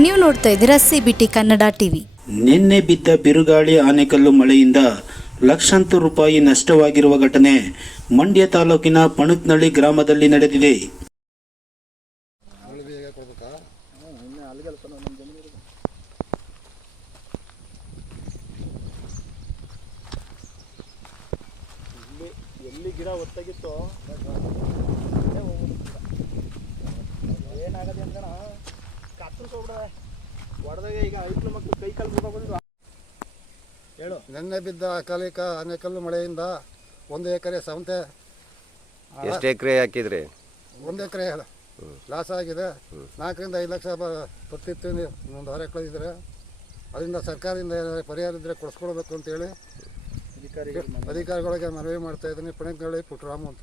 ನೀವು ನೋಡ್ತಾ ಇದ್ದೀರಾ C B T Kannada TV. ನಿನ್ನೆ ಬಿದ್ದ ಬಿರುಗಾಳಿ ಆನೆಕಲ್ಲು ಮಳೆಯಿಂದ ಲಕ್ಷಾಂತರ ರೂಪಾಯಿ ನಷ್ಟವಾಗಿರುವ ಘಟನೆ ಮಂಡ್ಯ ತಾಲೂಕಿನ ಪಣುತ್ನಳ್ಳಿ ಗ್ರಾಮದಲ್ಲಿ ನಡೆದಿದೆ. ಎಲ್ಲಿ ಗಿಡ ಒತ್ತಾಗಿತ್ತು ಏನಾಗದೆ ಅಂದ್ರೆ ಈಗ ಐದು ಮಕ್ಕಳು ಕೈ ಕಾಲು ಹೇಳು. ನಿನ್ನೆ ಬಿದ್ದ ಅಕಾಲಿಕ ಅನೇಕಲ್ಲು ಮಳೆಯಿಂದ ಒಂದು ಎಕರೆ ಸಂತೆ. ಎಷ್ಟು ಎಕರೆ ಹಾಕಿದ್ರಿ? ಒಂದು ಎಕರೆ ಲಾಸ್ ಆಗಿದೆ. ನಾಲ್ಕರಿಂದ ಐದು ಲಕ್ಷ ಬರ್ತಿತ್ತು ಒಂದು ಹೊರ ಕಳೆದಿದ್ರೆ. ಇದ್ರೆ ಅದರಿಂದ ಸರ್ಕಾರದಿಂದ ಏನಾದರೂ ಪರಿಹಾರ ಇದ್ದರೆ ಕೊಡಿಸ್ಕೊಡ್ಬೇಕು ಅಂತೇಳಿ. ಅಧಿಕಾರಿಗಳು ಅಧಿಕಾರಿಗಳಿಗೆ ಮನವಿ ಮಾಡ್ತಾ ಇದ್ದೀನಿ. ಪುಣೆಗಳಲ್ಲಿ ಪುಟ್ಟರಾಮು ಅಂತ.